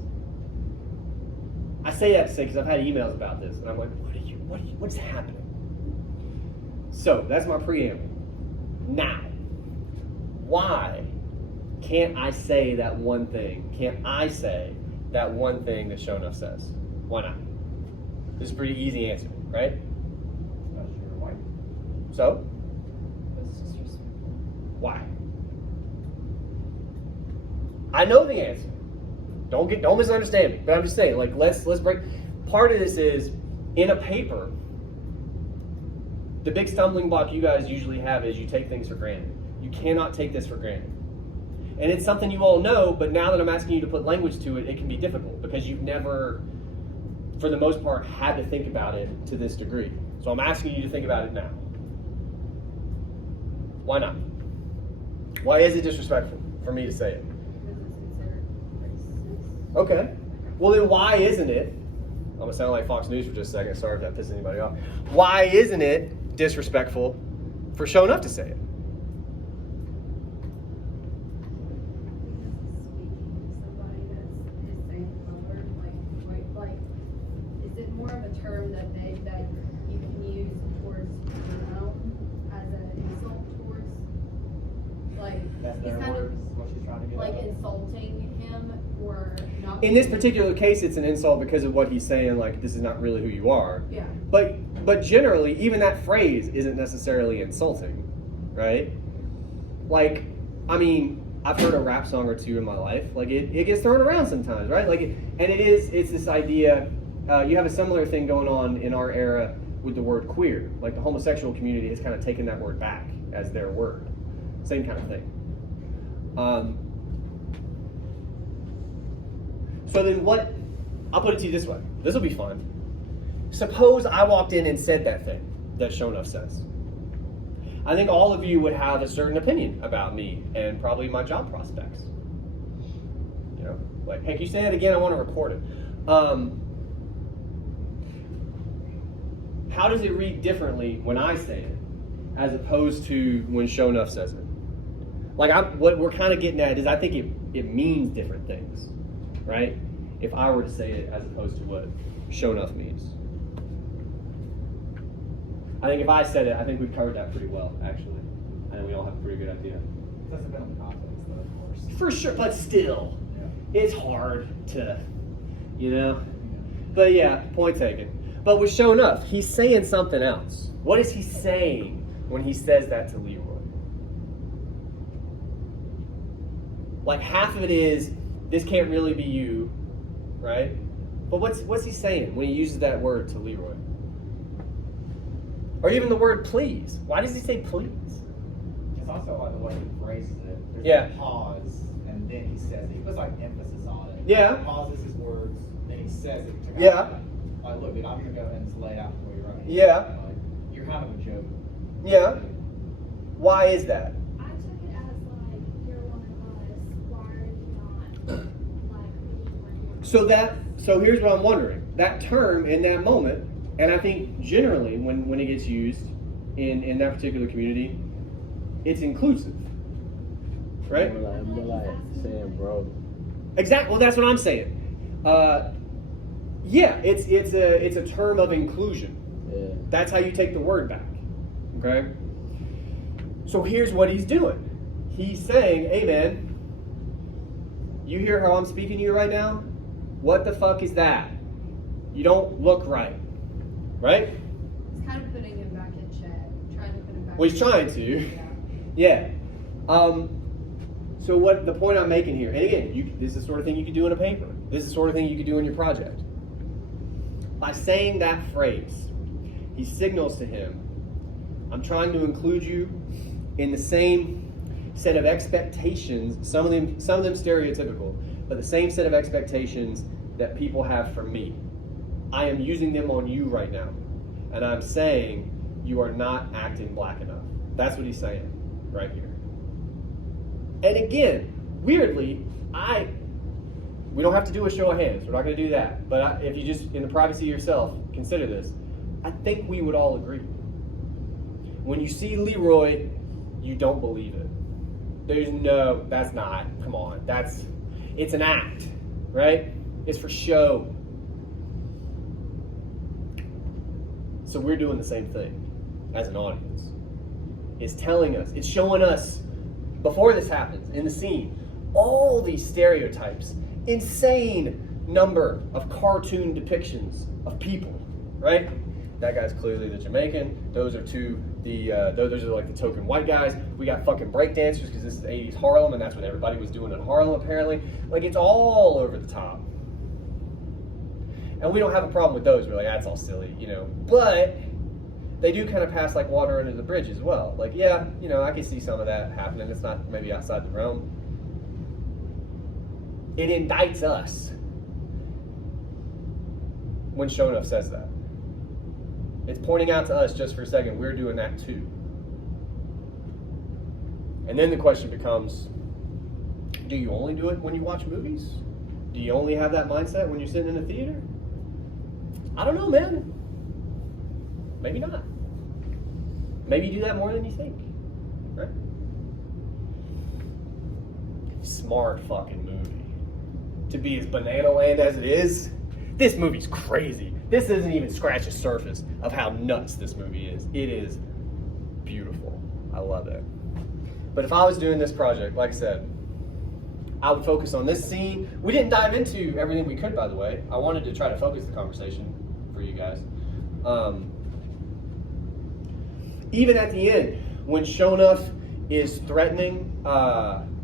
I say that to say because I've had emails about this, and I'm like, what's happening? So that's my preamble. Now, why can't I say that one thing? Can't I say that one thing that Shonuff says? Why not? This is a pretty easy answer, right? Not sure why. So, It's disrespectful. why? I know the answer. Don't misunderstand me. But I'm just saying, like, let's break. Part of this is in a paper. The big stumbling block you guys usually have is you take things for granted. You cannot take this for granted. And it's something you all know, but now that I'm asking you to put language to it, it can be difficult because you've never, for the most part, had to think about it to this degree. So I'm asking you to think about it now. Why not? Why is it disrespectful for me to say it? Because it's considered racist. Okay. Well, then why isn't it? I'm going to sound like Fox News for just a second. Sorry if that pisses anybody off. Why isn't it disrespectful for Shonuff to say it? Somebody that's his same color, like, is it more of a term that you can use towards your own as an insult towards, like, That's he's their kind words, of what she's trying to get like at. insulting him or not? In this particular case, it's an insult because of what he's saying, like, this is not really who you are. Yeah. But generally, even that phrase isn't necessarily insulting, right? Like, I mean, I've heard a rap song or two in my life. Like, it gets thrown around sometimes, right? Like, it's this idea. You have a similar thing going on in our era with the word queer. Like, the homosexual community has kind of taken that word back as their word. Same kind of thing. So then what? I'll put it to you this way. This will be fun. Suppose I walked in and said that thing that Shonuff says. I think all of you would have a certain opinion about me and probably my job prospects. You know, like, hey, can you say that again? I want to record it. How does it read differently when I say it as opposed to when Shonuff says it? Like, what we're kind of getting at is I think it means different things, right? If I were to say it as opposed to what Shonuff means. I think if I said it, I think we've covered that pretty well, actually. I think we all have a pretty good idea. It doesn't depend on the context, though, of course. For sure, but still, Yeah. it's hard to, you know? But yeah, point taken. But with Shonuff, he's saying something else. What is he saying when he says that to Leroy? Like, half of it is, this can't really be you, right? But what's he saying when he uses that word to Leroy? Or even the word please. Why does he say please? It's also like the way he phrases it. There's Yeah. a pause, and then he says it. He puts like emphasis on it. Yeah. He pauses his words, then he says it. To Yeah. Like, look, dude, I'm gonna go ahead and just lay it out for you right here. Yeah. Like, you're kind of a joke. Yeah. Why is that? I took it as like, you're one of us, why are you not like me? So here's what I'm wondering. That term in that moment, and I think generally when it gets used in that particular community, it's inclusive. Right? Saying bro. Exactly. Well, that's what I'm saying. Yeah, it's a term of inclusion. Yeah. That's how you take the word back. Okay? So here's what he's doing. He's saying, hey man, you hear how I'm speaking to you right now? What the fuck is that? You don't look right. Right? It's kind of putting him back in check, trying to put him back. Well, he's in trying check. to. Yeah. Yeah. So what the point I'm making here, and again, this is the sort of thing you could do in a paper. This is the sort of thing you could do in your project. By saying that phrase, he signals to him, I'm trying to include you in the same set of expectations, some of them stereotypical, but the same set of expectations that people have for me. I am using them on you right now. And I'm saying you are not acting black enough. That's what he's saying right here. And again, weirdly, we don't have to do a show of hands. We're not going to do that. But if you just, in the privacy of yourself, consider this. I think we would all agree. When you see Leroy, you don't believe it. There's no, that's not, come on. It's an act, right? It's for show. So we're doing the same thing as an audience. It's telling us, it's showing us, before this happens, in the scene, all these stereotypes. Insane number of cartoon depictions of people, right? That guy's clearly the Jamaican. Those are those are like the token white guys. We got fucking breakdancers because this is 80s Harlem and that's what everybody was doing in Harlem apparently. Like it's all over the top. And we don't have a problem with those. We're like, that's all silly, you know. But they do kind of pass like water under the bridge as well. Like, yeah, you know, I can see some of that happening. It's not maybe outside the realm. It indicts us when Shonuff says that. It's pointing out to us just for a second, we're doing that too. And then the question becomes, do you only do it when you watch movies? Do you only have that mindset when you're sitting in the theater? I don't know, man. Maybe not. Maybe you do that more than you think, right? Smart fucking movie. To be as banana land as it is, this movie's crazy. This doesn't even scratch the surface of how nuts this movie is. It is beautiful. I love it. But if I was doing this project, like I said, I would focus on this scene. We didn't dive into everything we could, by the way. I wanted to try to focus the conversation for you guys. Even at the end, when Shonuff is threatening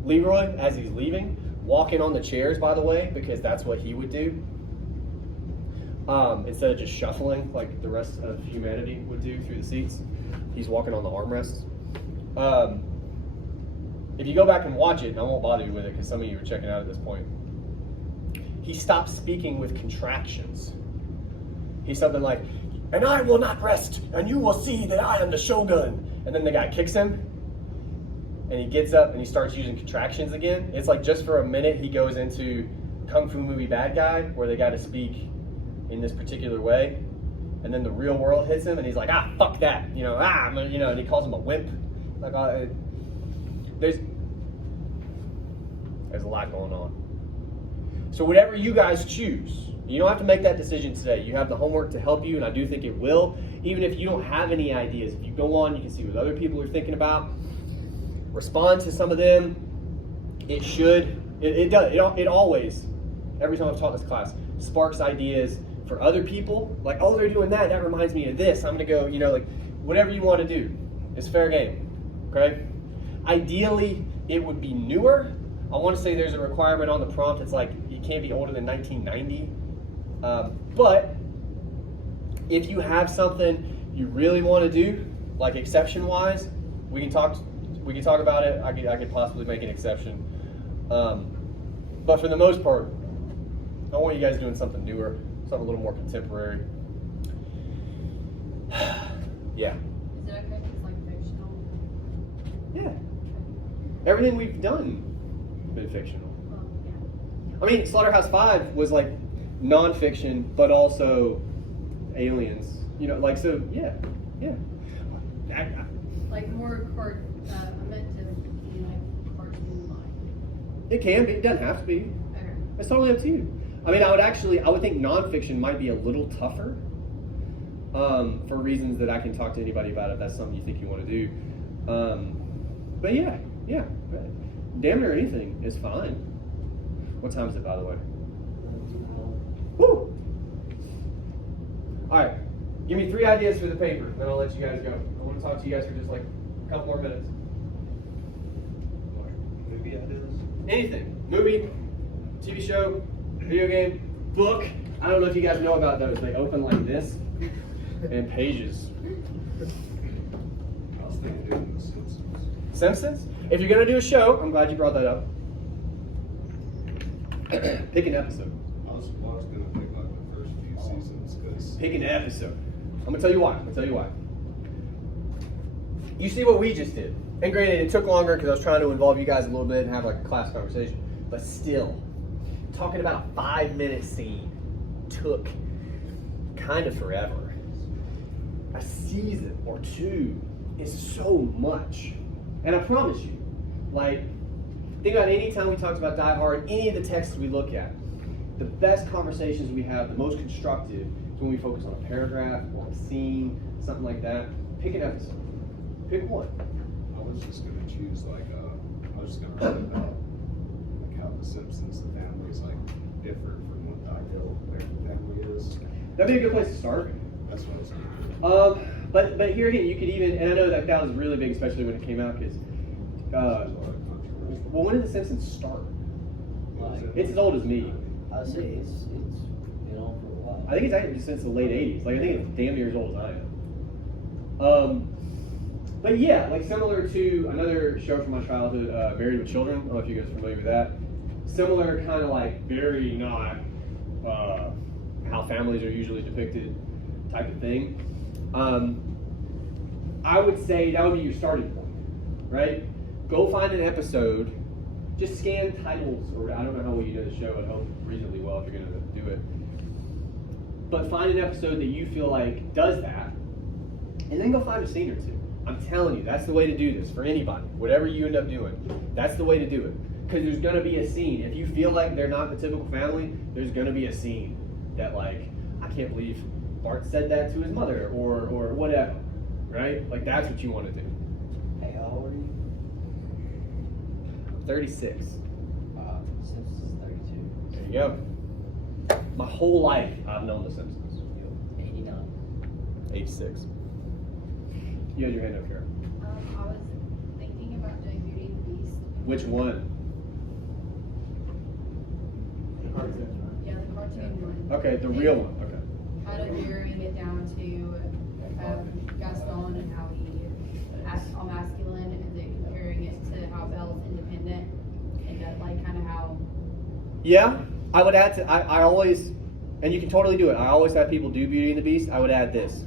Leroy as he's leaving, walking on the chairs, by the way, because that's what he would do. Instead of just shuffling like the rest of humanity would do through the seats, he's walking on the armrests. If you go back and watch it, and I won't bother you with it because some of you are checking out at this point, he stops speaking with contractions. He's something like, "And I will not rest, and you will see that I am the Shogun." And then the guy kicks him, and he gets up and he starts using contractions again. It's like just for a minute he goes into Kung Fu movie bad guy, where they got to speak in this particular way, and then the real world hits him, and he's like, fuck that, and he calls him a wimp. Like, there's a lot going on. So whatever you guys choose, you don't have to make that decision today. You have the homework to help you, and I do think it will. Even if you don't have any ideas, if you go on, you can see what other people are thinking about. Respond to some of them. It should. It does. It always, every time I've taught this class, sparks ideas for other people. Like, oh, they're doing that. That reminds me of this. I'm going to go, like, whatever you want to do. It's fair game. Okay? Ideally, it would be newer. I want to say there's a requirement on the prompt. It's like, you can't be older than 1990. But if you have something you really want to do, like exception-wise, we can talk about it. I could possibly make an exception. But for the most part, I want you guys doing something newer, something a little more contemporary. Yeah. Is it okay if it's like fictional? Yeah. Everything we've done has been fictional. Well, yeah. I mean, Slaughterhouse-5 was like non-fiction, but also aliens. So yeah. Like more I meant to be like cartoon-like. It can be. It doesn't have to be. Okay. It's totally up to you. I mean, I would think non-fiction might be a little tougher for reasons that I can talk to anybody about if that's something you think you want to do. But yeah. Damn near anything is fine. What time is it, by the way? Woo! All right. Give me 3 ideas for the paper, then I'll let you guys go. I want to talk to you guys for just like a couple more minutes. Movie ideas? Anything. Movie, TV show, video game, book. I don't know if you guys know about those. They open like this and pages. I was thinking doing The Simpsons. Simpsons? If you're going to do a show, I'm glad you brought that up. Pick an episode. I was going to pick like the first few seasons because Pick an episode. I'm going to tell you why. You see what we just did. And granted, it took longer because I was trying to involve you guys a little bit and have like a class conversation. But still, talking about a 5-minute scene took kind of forever. A season or two is so much. And I promise you, like, think about any time we talked about Die Hard, any of the texts we look at, the best conversations we have, the most constructive, is when we focus on a paragraph or a scene, something like that. Pick an episode. Pick one. I was just gonna choose I was just gonna write about like how the Simpsons, the family is like different from what their family is. That'd be a good place to start. That's what I was thinking. But here again, you could even, and I know that was really big, especially when it came out, because, There's a lot of controversy. well, when did The Simpsons start? Was it- It's as old as me. I say it's been on for a while. I think it's actually since the late 80s. Like, I think it's damn near as old as I am. But yeah, like similar to another show from my childhood, Married with Children. I don't know if you guys are familiar with that. Similar kind of like very not how families are usually depicted type of thing. I would say that would be your starting point, right? Go find an episode, just scan titles, or I don't know how well you know the show, I hope reasonably well if you're gonna do it. But find an episode that you feel like does that, and then go find a scene or two. I'm telling you, that's the way to do this for anybody, whatever you end up doing. That's the way to do it. Because there's gonna be a scene. If you feel like they're not the typical family, there's gonna be a scene that like, I can't believe Bart said that to his mother, or whatever, right? Like that's what you want to do. Hey, how old are you? 36. Simpsons 32. There you go. My whole life, I've known The Simpsons. 89. 86. You had your hand up here. I was thinking about doing Beauty and the Beast. Which one? Yeah, the cartoon one. Okay, the real one. Okay. Kind of narrowing it down to Gaston and how he acts all masculine, and then comparing it to how Belle's independent, and that like kind of how. Yeah, I would add to. I always, and you can totally do it. I always have people do Beauty and the Beast. I would add this.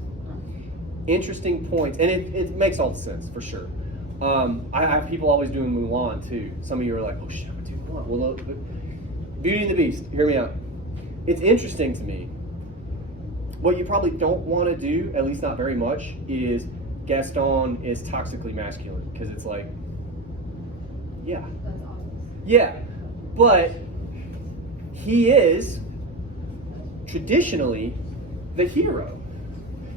Interesting points, and it makes all the sense for sure. I have people always doing Mulan too. Some of you are like, oh shit, I'm gonna do Mulan. Well, no, but Beauty and the Beast. Hear me out. It's interesting to me. What you probably don't want to do, at least not very much, is Gaston is toxically masculine because it's like, yeah, That's obvious. yeah, but he is traditionally the hero.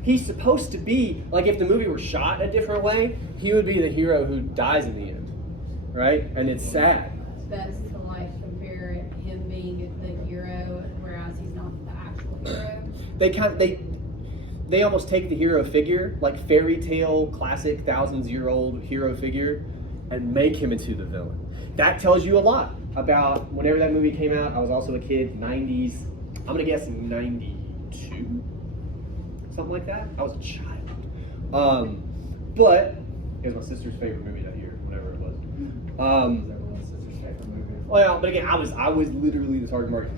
He's supposed to be, like if the movie were shot a different way, he would be the hero who dies in the end, right? And it's sad. It's best to like compare him being the hero, whereas he's not the actual hero. They almost take the hero figure, like fairy tale, classic, thousands-year-old hero figure, and make him into the villain. That tells you a lot about whenever that movie came out. I was also a kid, 90s. I'm gonna guess 92. Something like that. I was a child. But it was my sister's favorite movie that year, whatever it was. Everyone's sister's favorite movie. Well, but again, I was literally the Sergeant Martin.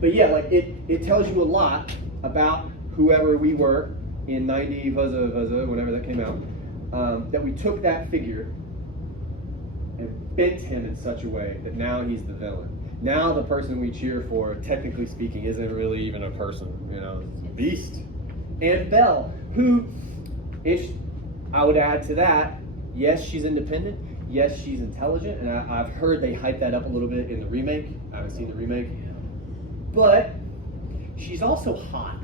But yeah, like it tells you a lot about whoever we were in 90 whenever that came out. That we took that figure and bent him in such a way that now he's the villain. Now the person we cheer for, technically speaking, isn't really even a person, you know, it's a beast. And Belle, who, I would add to that, yes, she's independent, yes, she's intelligent, and I've heard they hype that up a little bit in the remake. I haven't seen the remake. But she's also hot.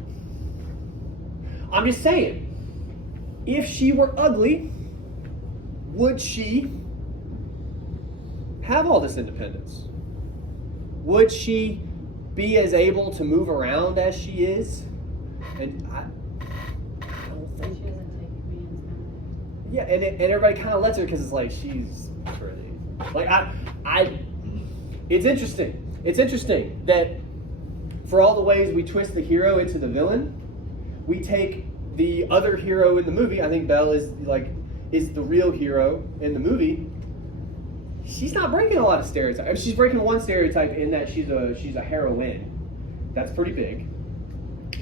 I'm just saying, if she were ugly, would she have all this independence? Would she be as able to move around as she is? And I don't She think. doesn't take commands now. Yeah, and everybody kind of lets her because it's like she's pretty. Like it's interesting. It's interesting that for all the ways we twist the hero into the villain, we take the other hero in the movie. I think Belle is the real hero in the movie. She's not breaking a lot of stereotypes. I mean, she's breaking one stereotype in that she's a heroine. That's pretty big.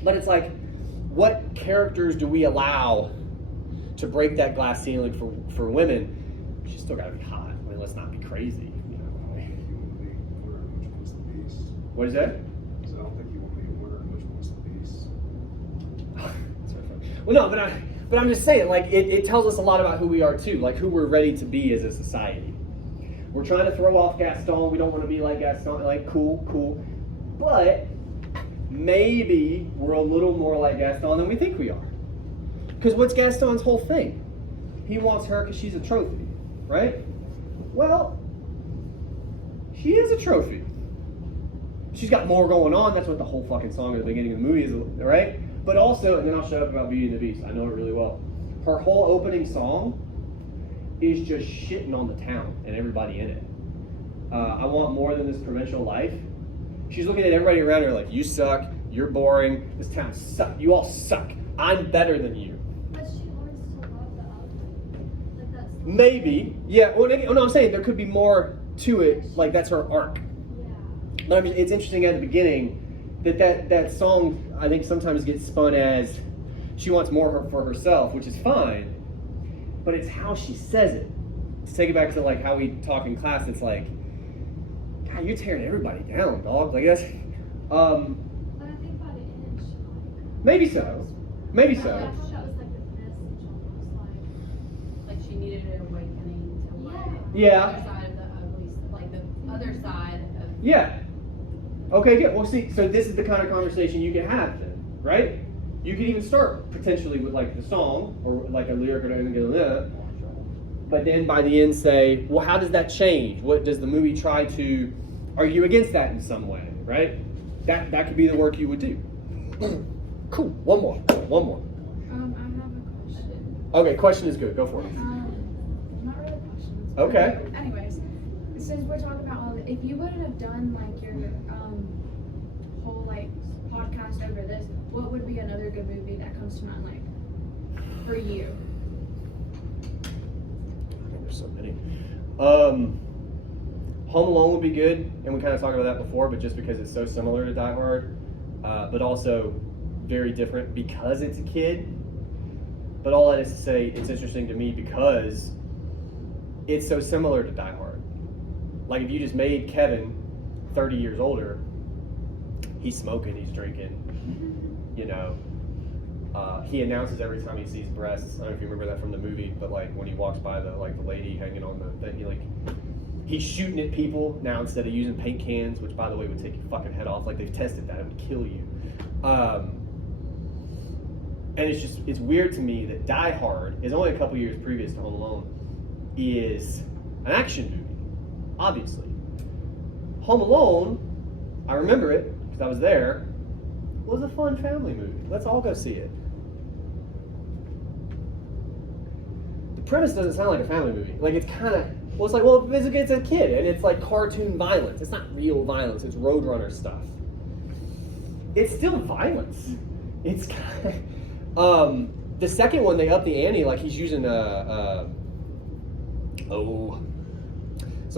But it's like, what characters do we allow to break that glass ceiling for women, she's still got to be hot. I mean, let's not be crazy. You know? I don't think you want to be wondering which one's the beast. What is that? So I don't think you want to be wondering which one's the beast. Well, no, but I'm just saying, like, it tells us a lot about who we are too, like who we're ready to be as a society. We're trying to throw off Gaston. We don't want to be like Gaston. Like, cool. But maybe we're a little more like Gaston than we think we are. Because what's Gaston's whole thing? He wants her because she's a trophy, right? Well, she is a trophy. She's got more going on. That's what the whole fucking song at the beginning of the movie is, right? But also, and then I'll shut up about Beauty and the Beast. I know it really well. Her whole opening song is just shitting on the town and everybody in it. I want more than this provincial life. She's looking at everybody around her like, you suck, you're boring, this town sucks, you all suck, I'm better than you. But she learns to love the other. Like that's. Maybe, yeah, well, no, I'm saying there could be more to it, like that's her arc. Yeah. But I mean, it's interesting at the beginning that song, I think sometimes gets spun as she wants more for herself, which is fine, but it's how she says it. To take it back to like how we talk in class, it's like, God, you're tearing everybody down, dog. Like that's, But I think by the end, she like. maybe so. Maybe I so. thought that was like the message almost like. Like she needed an awakening to like Yeah. the other side of the ugly, like the other side of. Yeah. Okay, good. Well, see, so this is the kind of conversation you can have then, right? You can even start potentially with like the song or like a lyric or anything, but then by the end say, well, how does that change? What does the movie try to argue against that in some way, right? That could be the work you would do. Cool. One more. I have a question. Okay, question is good. Go for it. Not really questions. Okay. Anyways, since we're talking about all if you wouldn't have done like your whole like podcast over this, what would be another good movie that comes to mind like for you? I think there's so many. Home Alone would be good, and we kind of talked about that before, but just because it's so similar to Die Hard, but also very different because it's a kid. But all that is to say, it's interesting to me because it's so similar to Die Hard. Like if you just made Kevin 30 years older, he's smoking, he's drinking, you know. He announces every time he sees breasts. I don't know if you remember that from the movie, but like when he walks by the lady hanging on the thing, he's shooting at people now instead of using paint cans, which by the way would take your fucking head off. Like they've tested that, it would kill you. And it's weird to me that Die Hard is only a couple years previous to Home Alone, is an action movie, obviously. Home Alone, I remember it because I was there, was a fun family movie. Let's all go see it. The premise doesn't sound like a family movie. Like it's kind of, well, it's like, well, it's a kid and it's like cartoon violence. It's not real violence. It's Roadrunner stuff. It's still violence. It's kind of, the second one they up the ante, like he's using some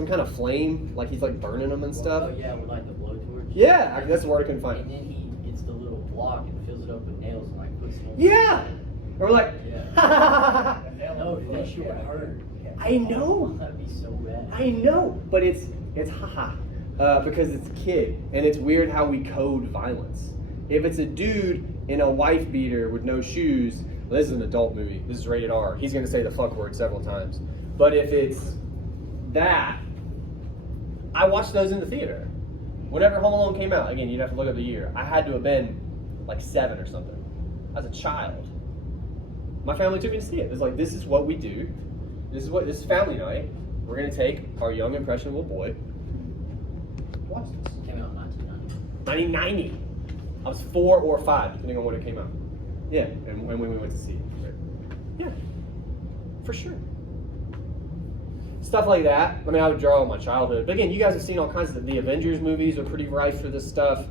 kind of flame, like he's like burning them and stuff. Oh yeah, with like the blowtorch. Yeah, that's the word I couldn't find. And then he gets the little block and fills it up with nails and like puts them. Yeah, and we're like, Yeah. No, dude, that shit would hurt. I know. That'd be so bad. I know, but it's haha, because it's a kid, and it's weird how we code violence. If it's a dude in a wife beater with no shoes, well, this is an adult movie. This is rated R. He's gonna say the fuck word several times. But if it's that, I watched those in the theater. Whenever Home Alone came out, again, you'd have to look up the year. I had to have been like 7 or something. As a child, my family took me to see it. It's like, this is what we do. This is family night. We're gonna take our young impressionable boy. Watch this. Came out in 1990. 1990. I was 4 or 5, depending on when it came out. Yeah, and when we went to see it. Yeah, for sure. Stuff like that. I mean, I would draw on my childhood. But again, you guys have seen all kinds of the Avengers movies are pretty rife for this stuff.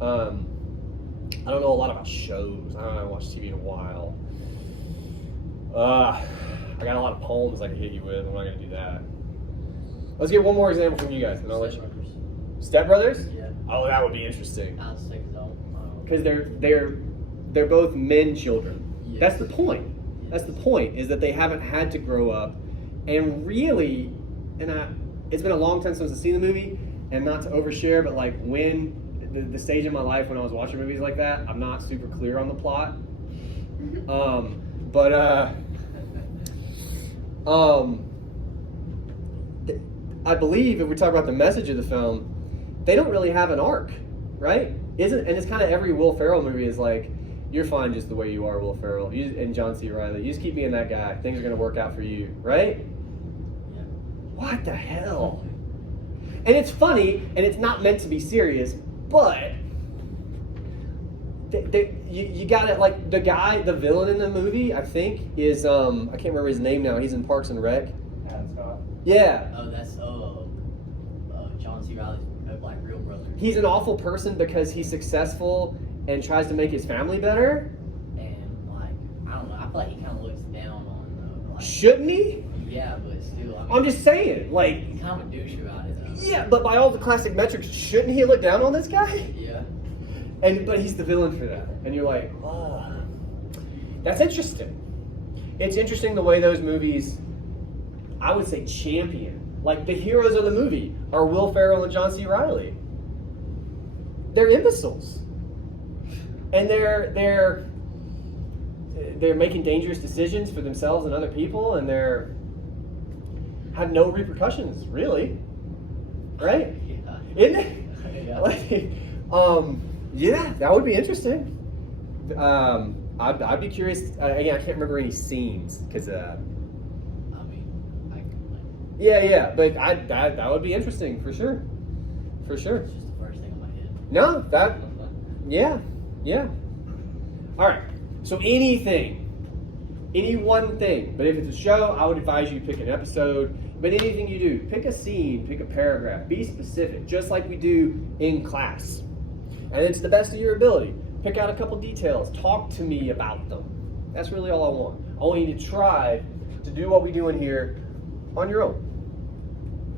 I don't know a lot about shows. I haven't watched TV in a while. I got a lot of poems I can hit you with. I'm not going to do that. Let's get one more example from you guys, and I'll let you. Step Brothers? Yeah. Oh, that would be interesting. I'd say so. Because they're both men children. Yes. That's the point. Yeah. That's the point, is that they haven't had to grow up. And really, it's been a long time since I've seen the movie, and not to overshare, but like when the stage in my life when I was watching movies like that, I'm not super clear on the plot. I believe if we talk about the message of the film, they don't really have an arc, right? And it's kind of every Will Ferrell movie is like, you're fine just the way you are, Will Ferrell, and John C. Reilly. You just keep being that guy. Things are gonna work out for you, right? Yeah. What the hell? And it's funny, and it's not meant to be serious, but you got it. Like the villain in the movie, I think is I can't remember his name now. He's in Parks and Rec. Adam Scott. Yeah. Oh, that's John C. Reilly's like real brother. He's an awful person because he's successful and tries to make his family better. And like, I don't know. I feel like he kind of looks down on. Shouldn't he? Yeah, but still. I mean, I'm just saying, like. he's kind of a douche about it. Though. Yeah, but by all the classic metrics, shouldn't he look down on this guy? Yeah. But he's the villain for that, and you're like, oh, that's interesting. It's interesting the way those movies, I would say, champion. Like the heroes of the movie are Will Ferrell and John C. Reilly. They're imbeciles, and they're making dangerous decisions for themselves and other people, and they're have no repercussions, really. Right? Yeah. Isn't it? Yeah. Like, yeah, that would be interesting. I'd be curious. Again, I can't remember any scenes because. I mean, Yeah, but that would be interesting for sure. For sure. it's just the first thing in my head. No, yeah. All right. So any one thing. But if it's a show, I would advise you to pick an episode. But anything you do, pick a scene, pick a paragraph, be specific, just like we do in class. And it's the best of your ability. Pick out a couple details. Talk to me about them. That's really all I want. I want you to try to do what we do in here on your own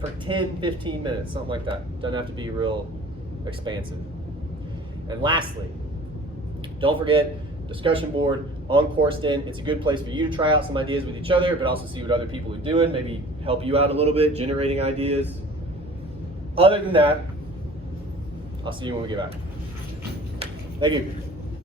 for 10, 15 minutes, something like that. Doesn't have to be real expansive. And lastly, don't forget, discussion board on Coursden. It's a good place for you to try out some ideas with each other, but also see what other people are doing, maybe help you out a little bit, generating ideas. Other than that, I'll see you when we get back. Thank you.